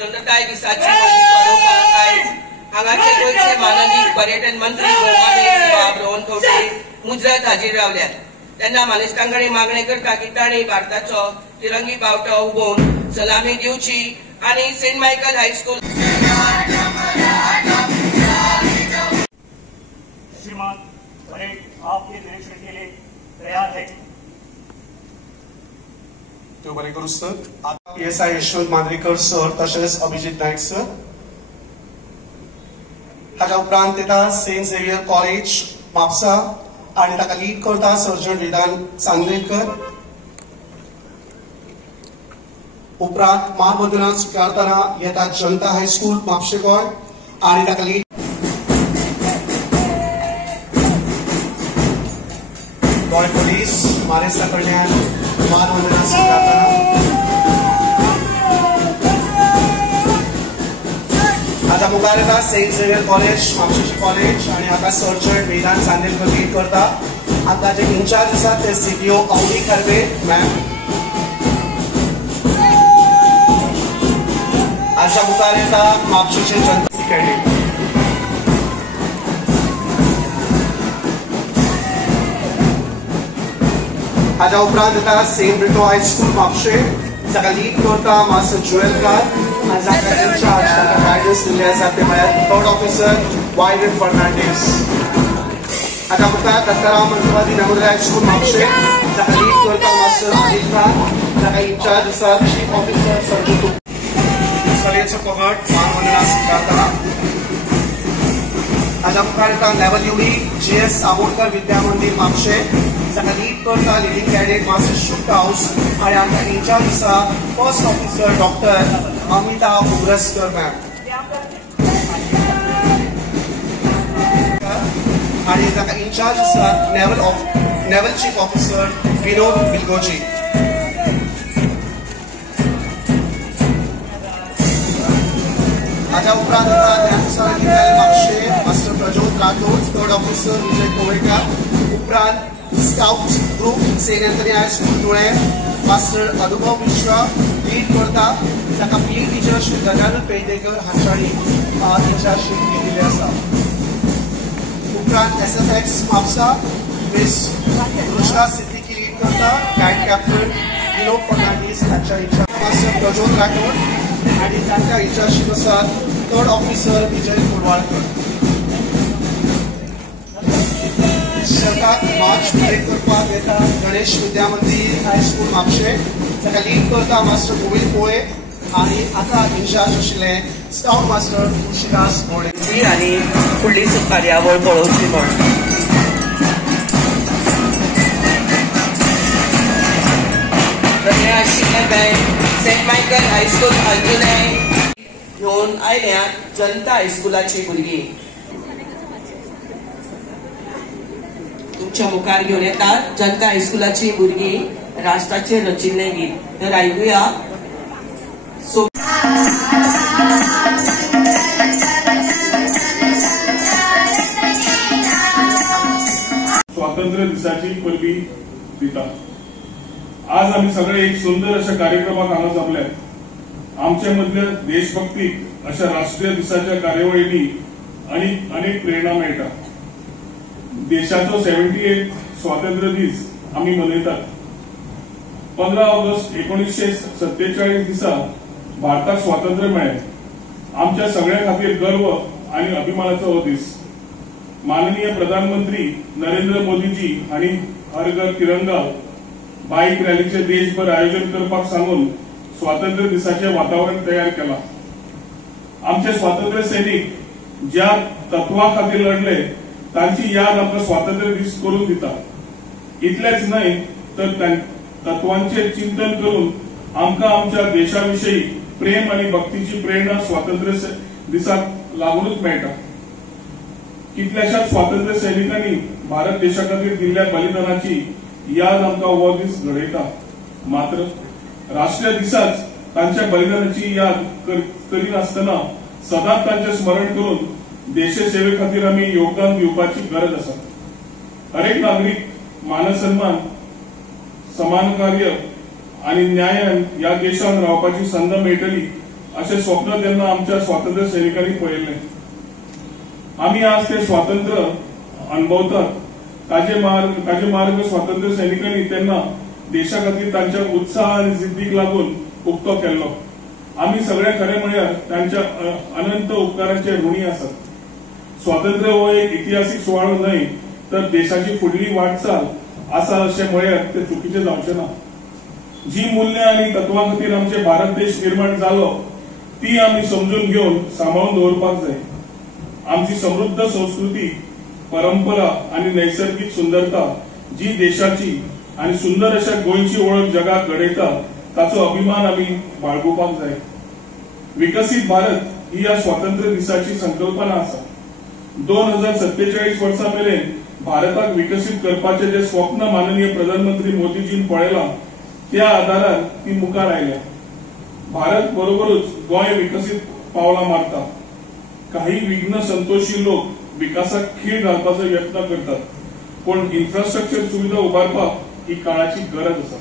स्वतंत्रताय दिसाची वाडोवपाक आयज हांगाचे गोंयचे माननीय पर्यटन मंत्री गोमाने बाब रवनकवटे मुजरत हाजीर रावल्यात। तेन्ना मानेस्तांकडे मागणी करता की तांणी भारताचो तिरंगी बावटो उबोवन सलामी दिवची आणि सेंट मायकल हायस्कूल श्रीमान परेड आपके निरीक्षण के लिए तैयार है। तो बरे करू सर। आता PSI यशवंत मांद्रेकर सर तशेंच अभिजित नायक सर। हाच्या उपरांत येता सेंट झेवियर कॉलेज म्हापसा आणि ताका लीड करता सर्जन वेदांत चांद्रेकर। उपरांत मानवंदना स्वीकारतना येता जनता हायस्कूल म्हापशेकर आणि ताका लीड गोंय पुलीस मानेस्तां कडल्यान मानवंदना स्वीकारतना आता मुखार येता सेंट झेवियर कॉलेज म्हापशेचे कॉलेज आणि हाका सर्जन वेदांत चांदेलकर लीड करता। आता जे इंचार्ज आसात ते CPO अवनी खरबे मॅम। हाच्या मुखार येता म्हापशेचे जनता कॅडेट। हाच्या उपरांत येता सेंट ब्रिटो हायस्कूल म्हापशे जाका लीड करता मास्टर जुएल कार आणि जाका इंचार्ज ताका गायडन्स दिल्ले आसा ते म्हळ्यार थर्ड ऑफिसर वायरन फर्नांडीस। हाच्या उपरांत दत्ताराम मंत्रवादी नवोदय हायस्कूल म्हापशे जाका लीड करता मास्टर आदिल खान जाका इंचार्ज आसा चीफ ऑफिसर संजू सलेचो कोहट मानवंदना स्वीकारता। हाच्या मुखार येता level UD GS Amonkar Vidya Mandir म्हापशे जाका लीड करता लिडिंग कॅडेट मास्टर शूट हाऊस आणि हाका इंचार्ज आसा first officer doctor Amita Ugraskar ma'am. आणि जाका इंचार्ज आसा naval chief officer Vinod Bilgoji. हाच्या उपरांत ज्ञानसागर विद्यालय म्हापशे master Prajyot Rathod third officer Vijay Kolekar. उपरांत scout group saint Anthony high school Dhule master Anubhav Mishra lead करता जाका PE टीचर श्री गजानन पेडणेकर हांच्यानी इंचार्जशीप दिल्ली आसा। उपरांत SFX Mapusa miss Ruchna Siddiqui lead करता गाईड कॅप्टन विनोद फर्नांडीस हांच्या इंचार्ज मास्टर प्रज्योत राठोड आणि जांच्या इंचार्जशीप आसा थर्ड ऑफिसर विजय कुरवाळकर। शेताक मार्च ब्रेक करपाक येता गणेश विद्या मंदिर हायस्कूल म्हापशे जाका लीड करता मास्टर गोविंद पोळे आणि आता इंचार्ज आशिल्ले स्काउट मास्टर तुळशीदास गोडे आणि फुडली कार्यावळ पळोवची म्हण आशिल्ले सेंट मायकल हायस्कूल अंजुने घेवन आयल्यात जनता हायस्कुलाची भुरगीं। तुमच्या मुखार घेवन येतात जनता हायस्कुलाची भुरगीं राष्ट्राचेर रचिल्लें गीत। तर आयकुया स्वातंत्र्य दिसाची परबी दिता। आज आम्ही सगळे एक सुंदर अशा कार्यक्रमात हांगा जमल्यात। आमच्या मधल्या देशभक्तीक अशा राष्ट्रीय दिसाच्या कार्यावळींनी अनेक प्रेरणा मेळटा। देशाचो 78 स्वातंत्र्य दीस आम्ही मनयतात। 15 ऑगस्ट 1947 दिसा भारताक स्वातंत्र्य मेळ्ळें। आमच्या सगळ्यां खातीर गर्व आणि अभिमानाचो हो दीस। माननीय प्रधानमंत्री नरेंद्र मोदीजी हांणी हर घर तिरंगा बाईक रॅलीचे देशभर आयोजन करपाक सांगून स्वातंत्र्य दिसाचे वातावरण तयार केला। आमचे स्वातंत्र्य सैनिक ज्या तत्वां खातीर लढले तांची याद आमकां स्वातंत्र्य दीस करून दिता। इतलेच न्हय तर तत्वांचे चिंतन करून आमकां आमच्या देशाविषयी प्रेम आणि भक्तीची प्रेरणा स्वातंत्र्य दिसाक लागूनच मेळटा। कितल्याशाच स्वातंत्र्य सैनिकांनी भारत देशा खातीर दिल्ल्या बलिदानाची याद आमकां हो दीस घडयता। मात्र राष्ट्रीय दिसाच तांच्या बलिदानाची याद करिनासतना सदांच तांचे स्मरण करून देशसेवे खातीर आमी योगदान दिवपाची गरज आसा। हर एक नागरीक मानसन्मान समान कार्य आणि न्यायान या देशात रावपाची संद मेळटली असे स्वप्न त्यांना आमच्या स्वातंत्र्य सैनिकांनी पळयले. आम्ही आज ते स्वातंत्र्य अनुभवतात. ताजे मार्ग स्वातंत्र्य सैनिकांनी त्यांना देशा खातीर तांच्या उत्साह आणि जिद्दीक लागून उक्तो केल्लो. आम्ही सगळे खरे म्हळ्यार तांच्या अनंत उपकारांचे ऋणी आसात. स्वातंत्र्य हो एक इतिहासीक सुवाळो न्हय तर देशाची फुडली वाटचाल आसा अशें म्हळ्यार ते चुकीचे जावचे ना. जी मूल्य आणि तत्वां खातीर आमचे भारत देश निर्माण जालो ती आम्ही समजून घेऊन सांबाळून दवरपाक जाय. आमची समृद्ध संस्कृती, परंपरा आणि नैसर्गिक सुंदरता जी देशाची आणि सुंदर अशा गोंयची ओळख जगाक घडयता ताचो अभिमान आम्ही बाळगुपाक जाय. विकसित भारत ही या स्वातंत्र्य दिसाची संकल्पना आसा. 2047 वर्सा मेरेन भारताक विकसित करपाचे जे स्वप्न माननीय प्रधानमंत्री मोदीजीन पळयलां त्या आधारार ती मुखार आयल्या. भारत बरोबरूच गोंय विकसित पावलां मारता. काही विघ्न संतोषी लोक विकासाक खीळ घालपाचो यत्न करतात, पण इन्फ्रास्ट्रक्चर सुविधा उबारपाक ही काळाची गरज आसा.